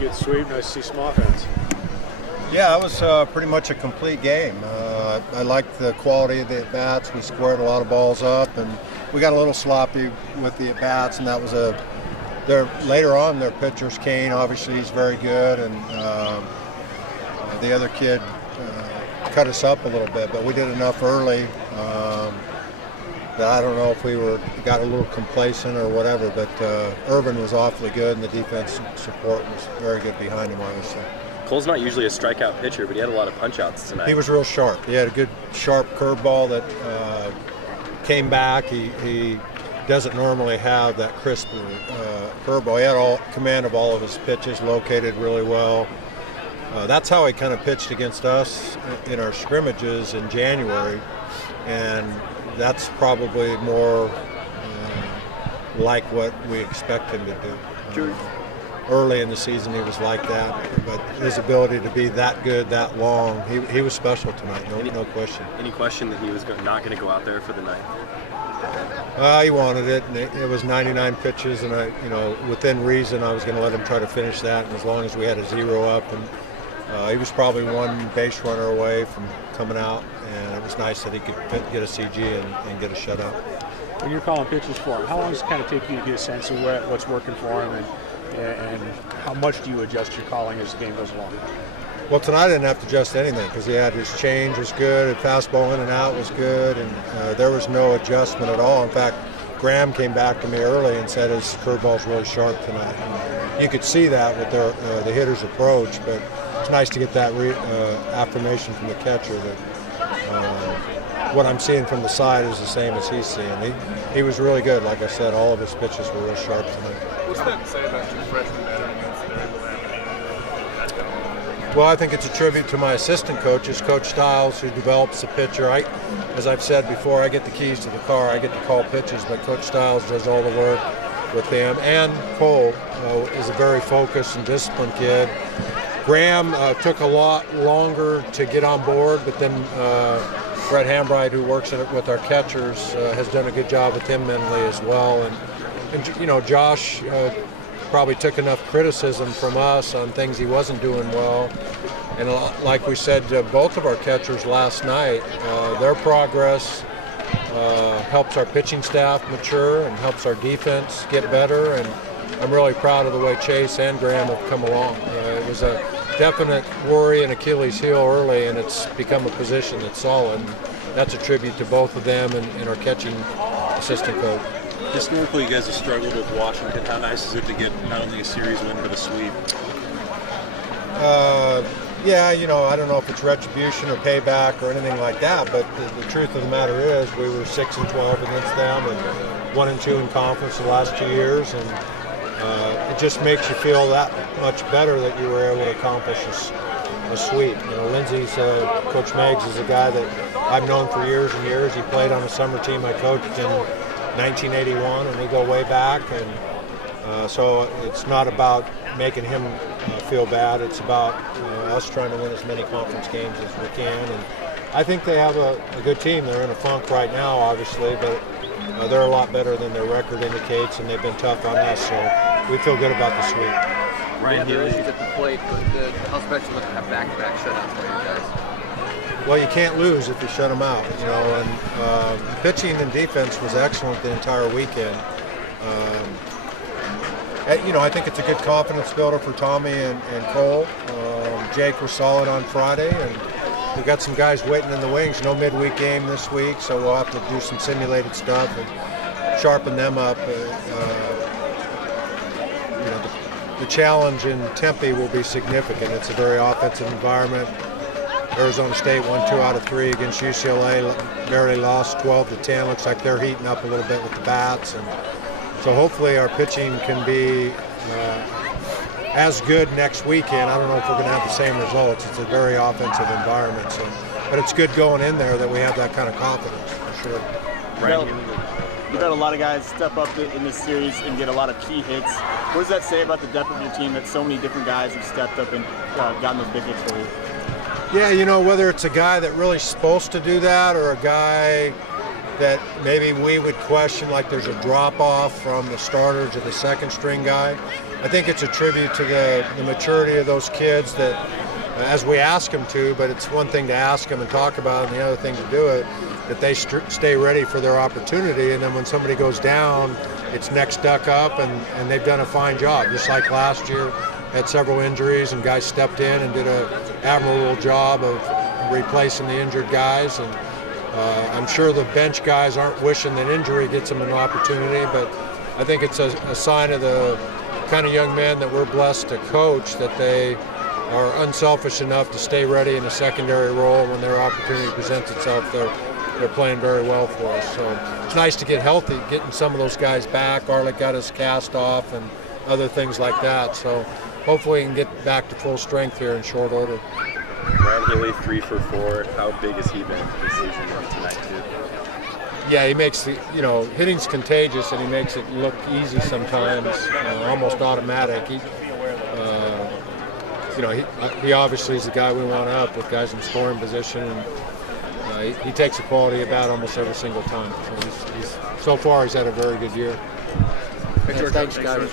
Good sweep. Nice to see some offense. Yeah, it was pretty much a complete game. I liked the quality of the at-bats. We squared a lot of balls up, and we got a little sloppy with the at-bats, and that was later on, their pitchers, Kane, obviously he's very good, and the other kid cut us up a little bit, but we did enough early that I don't know if we got a little complacent or whatever, but Irvin was awfully good, and the defense support was very good behind him, obviously. Cole's not usually a strikeout pitcher, but he had a lot of punch-outs tonight. He was real sharp. He had a good, sharp curveball that came back. He doesn't normally have that crisp curveball. He had command of all of his pitches, located really well. That's how he kind of pitched against us in our scrimmages in January, and that's probably more like what we expect him to do. Early in the season he was like that, but his ability to be that good, that long, he was special tonight, no question. Any question that he was not going to go out there for the night? He wanted it, and it was 99 pitches, and within reason, I was going to let him try to finish that, and as long as we had a 0 up, and he was probably one base runner away from coming out, and it was nice that he could get a CG and get a shutout. When you're calling pitches for him, how long does it kind of take you to get a sense of what's working for him, and how much do you adjust your calling as the game goes along? Well, tonight I didn't have to adjust anything because he had his change was good, his fastball in and out was good, and there was no adjustment at all. In fact, Graham came back to me early and said his curveball's really sharp tonight. And you could see that with the hitter's approach, but it's nice to get that affirmation from the catcher that what I'm seeing from the side is the same as he's seeing. He was really good. Like I said, all of his pitches were real sharp tonight. What's that say about your freshman veterans that are able to have that? Well, I think it's a tribute to my assistant coaches, Coach Stiles, who develops the pitcher. As I've said before, I get the keys to the car. I get to call pitches, but Coach Stiles does all the work with them. And Cole is a very focused and disciplined kid. Graham took a lot longer to get on board, but then Brett Hambright, who works with our catchers, has done a good job with him mentally as well. And Josh probably took enough criticism from us on things he wasn't doing well. And like we said to both of our catchers last night, their progress helps our pitching staff mature and helps our defense get better. And I'm really proud of the way Chase and Graham have come along. It was a definite worry and Achilles heel early, and it's become a position that's solid. And that's a tribute to both of them and our catching assistant coach. Historically, you guys have struggled with Washington. How nice is it to get not only a series win, but a sweep? Yeah, I don't know if it's retribution or payback or anything like that, but the truth of the matter is we were 6-12 against them and 1-2 in conference the last 2 years, and it just makes you feel that much better that you were able to accomplish a sweep. Lindsay's Coach Meggs is a guy that I've known for years and years. He played on a summer team I coached in 1981, and we go way back, and so it's not about making him feel bad. It's about us trying to win as many conference games as we can, and I think they have a good team. They're in a funk right now, obviously, but they're a lot better than their record indicates, and they've been tough on us, so we feel good about the sweep. Ryan, there are issues at the plate, but how special is it to have back-to-back shutouts for you guys? Well, you can't lose if you shut them out, and pitching and defense was excellent the entire weekend. I think it's a good confidence builder for Tommy and Cole. Jake was solid on Friday, and we've got some guys waiting in the wings. No midweek game this week, so we'll have to do some simulated stuff and sharpen them up. The challenge in Tempe will be significant. It's a very offensive environment. Arizona State won 2 out of 3 against UCLA, barely lost 12-10. Looks like they're heating up a little bit with the bats, and so hopefully our pitching can be as good next weekend. I don't know if we're going to have the same results. It's a very offensive environment, but it's good going in there that we have that kind of confidence for sure. Right. You've had a lot of guys step up in this series and get a lot of key hits. What does that say about the depth of your team that so many different guys have stepped up and gotten those big hits for you? Yeah, whether it's a guy that really is supposed to do that or a guy that maybe we would question, like there's a drop-off from the starter to the second string guy. I think it's a tribute to the maturity of those kids that, as we ask them to, but it's one thing to ask them and talk about it, and the other thing to do it, that they stay ready for their opportunity, and then when somebody goes down, it's next duck up, and they've done a fine job. Just like last year, had several injuries, and guys stepped in and did an admirable job of replacing the injured guys. And I'm sure the bench guys aren't wishing that injury gets them an opportunity, but I think it's a sign of the kind of young men that we're blessed to coach, that they are unselfish enough to stay ready in a secondary role when their opportunity presents itself. They're playing very well for us. So it's nice to get healthy, getting some of those guys back. Arlick got his cast off and other things like that. So hopefully we can get back to full strength here in short order. Ryan Healy, 3 for 4. How big has he been this season tonight, too? Yeah, he makes hitting's contagious, and he makes it look easy sometimes, almost automatic. He obviously is the guy we want up with guys in scoring position, and he takes the quality about almost every single time. So so far, he's had a very good year. Hey, George, thanks, guys.